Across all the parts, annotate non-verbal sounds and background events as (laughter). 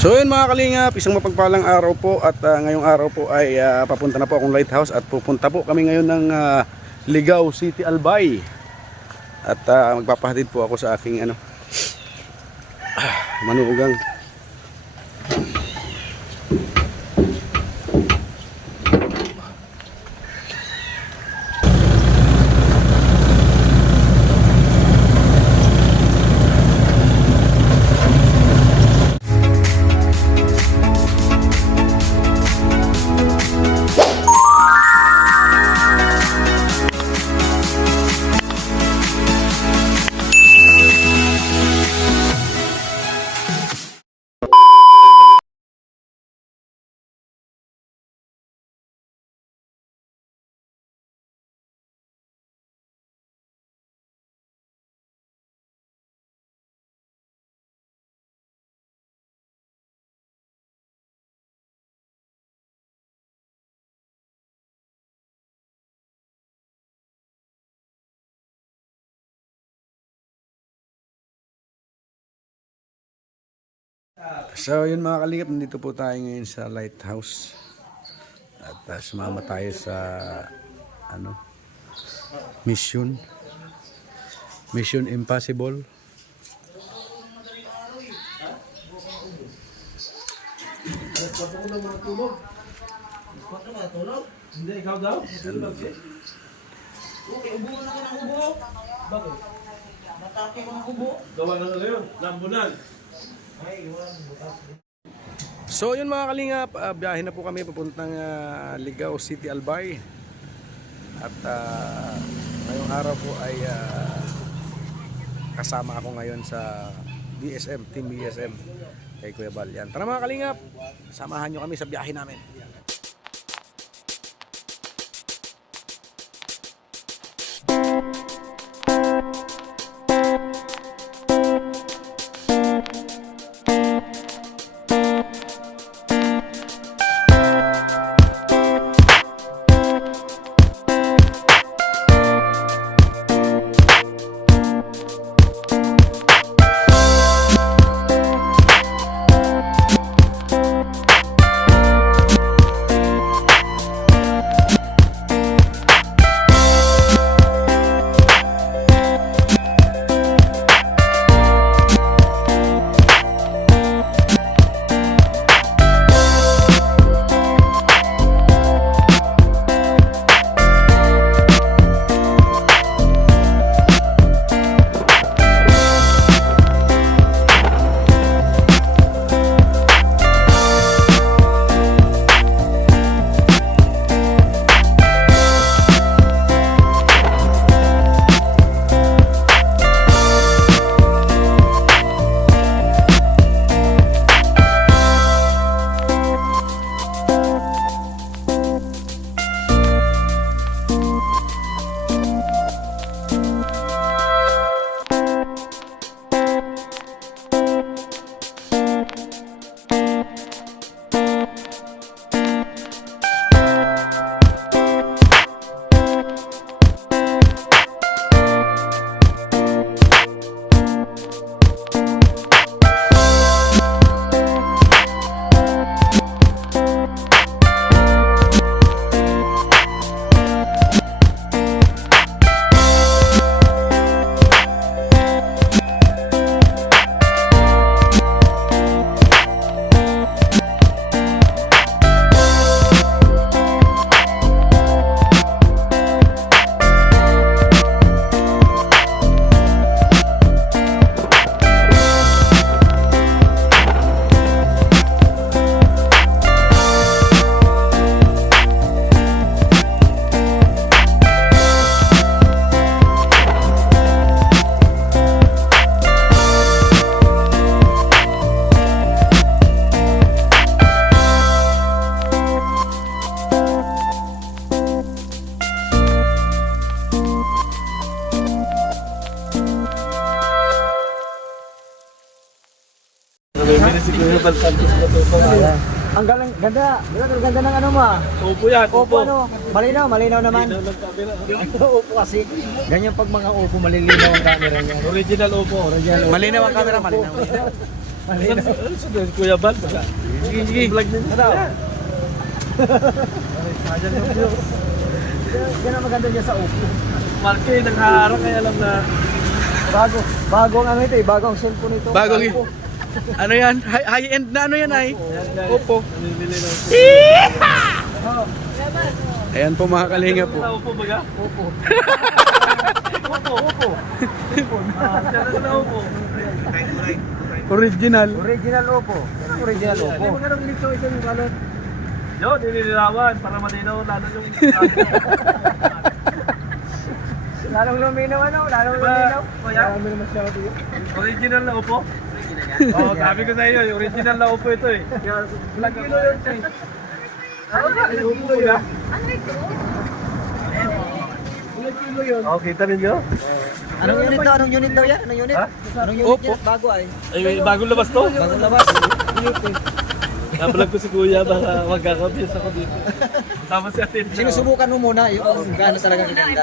So yun mga kalingap, isang mapagpalang araw po at ah, ngayong araw po ay ah, papunta na po akong lighthouse at pupunta po kami ngayon ng ah, Ligaw City Albay. At ah, magpapahatid po ako sa aking ano (sighs) manuugang. So yun mga kalingap, nandito po tayo ngayon sa lighthouse. At ah, sumama tayo sa ano mission. Mission Impossible. Hindi, ikaw daw? Tulog. Okay, ubo na ka ng ubo. Bakit? Matake ko ng ubo. Gawa na ano yun? Lambunan. So yun mga kalingap, ah, biyahe na po kami papuntang ah, Ligaw City Albay. At ah, ngayong araw po ay ah, kasama ako ngayon sa BSM, Team BSM kay Kuya Bal. Tara mga kalingap, samahan nyo kami sa biyahe namin. Ang galing, ganda. Ganda, ganda ng ano mo ah. Upo yan, Opo ano, malinaw, malinaw naman. Opo kasi, ganyan pag mga opo malilinaw ang camera niya. Original upo. Malinaw ang camera, malinaw. (laughs) Saan saan Kuya Bal? Sige, sige. Vlog din. Ano? Sayang yung view. Yan ang maganda niya sa upo. Marke, naghaharang kaya alam na Bago. Bago ang ano ito eh. Bago ang cellphone ito. Bagong Upo. Ano yan? High, high end na ano yan ay? Opo. Ayan po mga kalinga po. Naupo baga? Upo. Diyan na naupo. Original. Original ang original Oppo. Hindi mo ganang lito isang balot. Yun, nilililawan para malinaw lalo yung (laughs) Lalong luminaw ano? Lalong luminaw. Original na upo? Oo, oh, sabi ko sa iyo, yung original na upo ito eh. Ilang kilo yun, Chay? Ano upo ba? Ilang kilo yun? Oh, kita ninyo? Anong unit daw? Anong unit daw yan? Anong unit? Anong unit Oppo. yan? Bago ay. Ay, bagong labas to? Bagong labas. Nabalag ko si Kuya, baka magkakabiyas ako dito. Tapos si Atin. Sinusubukan mo muna yung kung gaano talaga kaganda.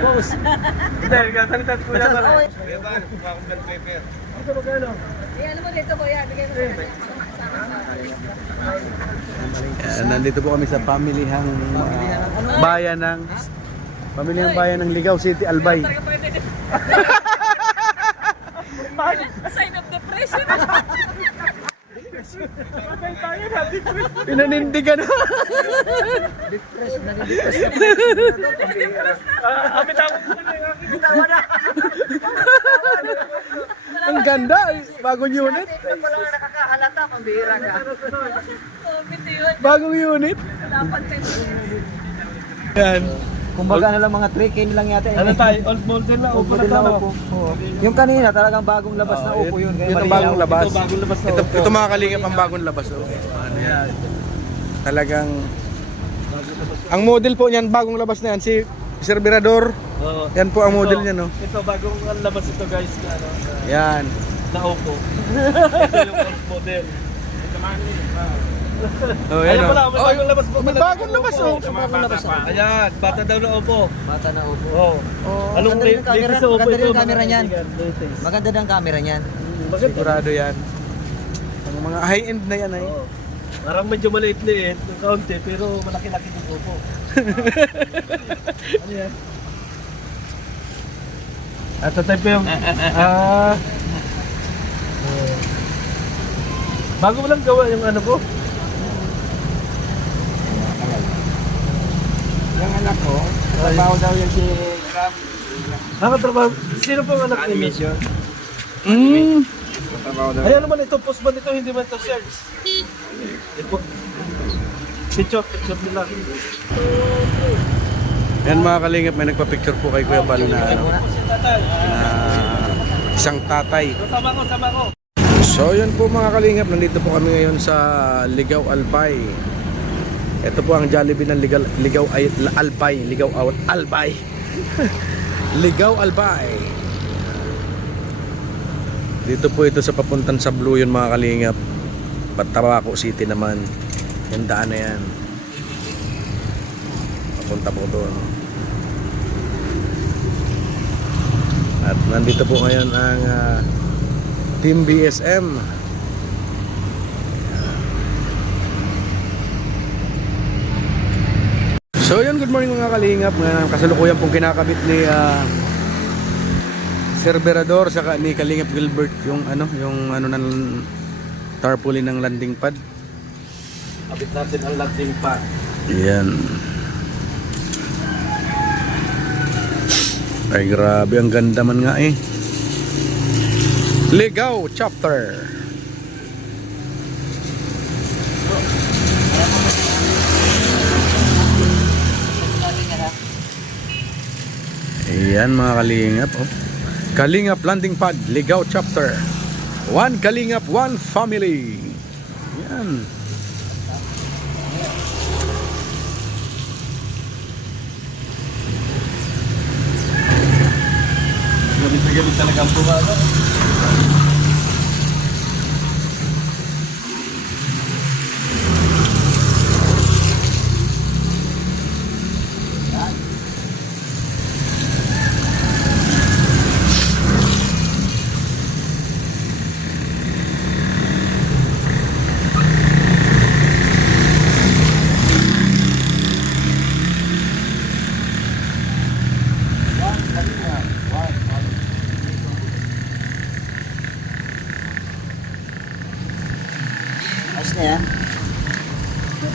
Pose. Hindi, kasalita si Kuya pala. Basta- Ito magkano? Eh, alam mo dito, kuya. Bigay mo sa kanya. Ayan, nandito po kami sa pamilihang uh, bayan ng pamilihang bayan ng Ligaw City, Albay. Sign of depression. Pinanindigan na. Depress, nanidepress na po. Ah, bitawan ko na yung aking Ang ganda. Bagong unit. Wala nga nakakahalata, pambihira ka. Bitiwan. Bagong unit. Dapat kayo. Yan. Kumbaga na lang mga 3K lang yata. eh. Ano tayo? Old model na upo na Model. Oo. Yung kanina talagang bagong labas na Oppo yun. Kaya Ito malinaw. bagong labas. Ito bagong labas na Ito, upo. ito mga kalingap ang bagong labas. Oh. Ano yan? Talagang ang model po niyan bagong labas na yan si Serberador. Oo. Yan po ang model Ito, niya no. Ito, bagong labas ito guys na, ano, na, Yan. na Oppo. (laughs) ito yung old model. (laughs) Oh, Ayun yan, pala, oh. may bagong labas po. may bagong labas oh. Bagong labas na. Ayan, bata daw na Oppo. Bata na. Oo. Oh, Anong maganda rin ang camera, latest sa Oppo maganda rin ito? ang camera niyan. kaibigan? Latest. Maganda din ang camera niyan. Maganda. Sigurado yan. Ang mga high end na yan ay. Oo. Parang medyo maliit-liit ng kaunti, pero malaki-laki ng Oppo. (laughs) ano yan? At tatay pa yung... (laughs) Ah... bago mo lang gawa yung ano ko. Yung anak ko, trabaho daw yan si Grab. Nakatrabaho. Sino po ang anak niyo? Animation. Mm. Ay, ano man ito? Post ba nito? Hindi man ito shares? Ito. Picture, picture nila. Yan mga kalingap, may nagpa-picture po kay Kuya Bal na, ano, na isang tatay. Sama ko, sama ko. So yun po mga kalingap, nandito po kami ngayon sa Ligaw Albay. Ito po ang Jollibee ng Ligaw, Ligaw ay, Albay, Ligaw Albay. (laughs) Ligaw Albay. Dito po ito sa papuntan sa Blue yun mga kalingap. Patabako City naman. Yung daan na yan. Papunta po doon. At nandito po ngayon ang ah, Team BSM. So yun, good morning mga kalingap. Ngayon, kasalukuyan pong kinakabit ni ah, Sir Berador saka ni Kalingap Gilbert yung ano, yung ano ng tarpaulin ng landing pad. Abit natin ang landing pad. Yan. Ay grabe, ang ganda man nga eh. Ligaw chapter. Ayan mga kalingap. Oh. Kalingap landing pad, Ligaw chapter. One kalingap, one family. Yan. Gamit na talaga ang bunga.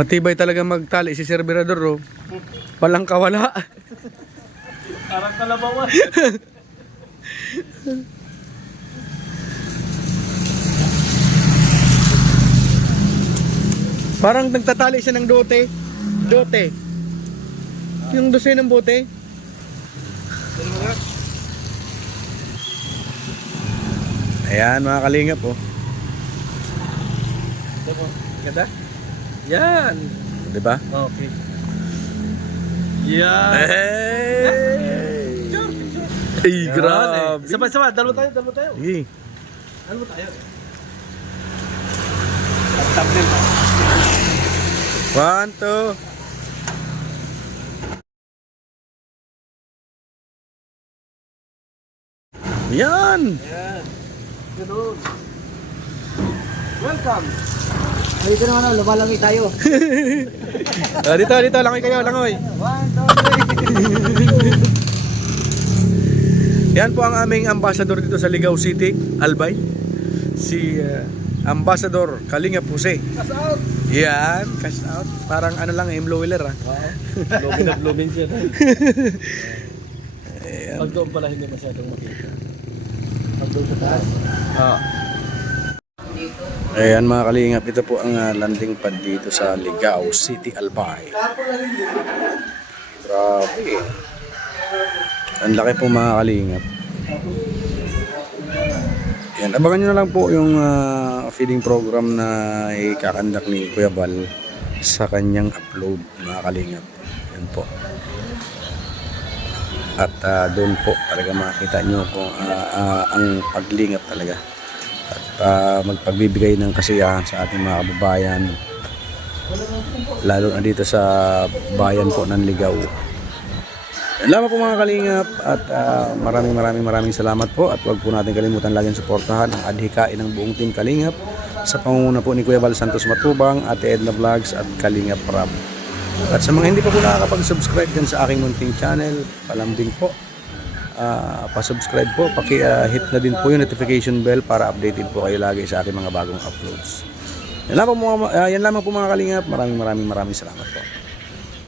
Matibay talaga magtali si Sir Berador, oh. Walang kawala. Parang kalabawan. Parang nagtatali siya ng dote. Dote. Yung dose ng bote. Ayan mga kalingap oh. Ganda? Yan. Di ba? Okay. Yan. Hey! Ay, grabe. Sabay-sabay, dalawa tayo, dalawa tayo. Sige. Dalawa tayo. One, two. Yan! Yan. Ganun. Welcome. Dito naman oh, lumalangi tayo. Ah, (laughs) dito, dito, langoy kayo, langoy. One, two, three. (laughs) Yan po ang aming ambassador dito sa Ligaw City, Albay. Si uh, Ambassador Kalinga Puse. Pass out. Yan, cash out. Parang ano lang, Emlo Wheeler ah. (laughs) Blooming na blooming siya. Pag doon pala hindi masyadong makita. Pag doon sa taas. Ah. Ayan mga kalingap, ito po ang ah, landing pad dito sa Ligaw City, Albay. Grabe. Ang laki po mga kalingap. Yan, abangan nyo na lang po yung ah, feeding program na ikakandak ni Kuya Bal sa kanyang upload mga kalingap. Yan po. At ah, doon po talaga makita nyo kung ah, ah, ang paglingap talaga. Ah, magpagbibigay ng kasiyahan sa ating mga kababayan. Lalo na dito sa bayan po ng Ligaw. Yan lamang po mga kalingap at ah, maraming maraming maraming salamat po at huwag po natin kalimutan laging suportahan ang adhikain ng buong team Kalingap sa pangunguna po ni Kuya Val Santos Matubang, Ate Edna Vlogs at Kalingap Rap. At sa mga hindi pa po nakakapag-subscribe dyan sa aking munting channel, palambing po. Ah, pa-subscribe po, paki-hit na din po yung notification bell para updated po kayo lagi sa aking mga bagong uploads. Yan lamang po ah, yan lamang po mga kalingap. Maraming maraming maraming salamat po.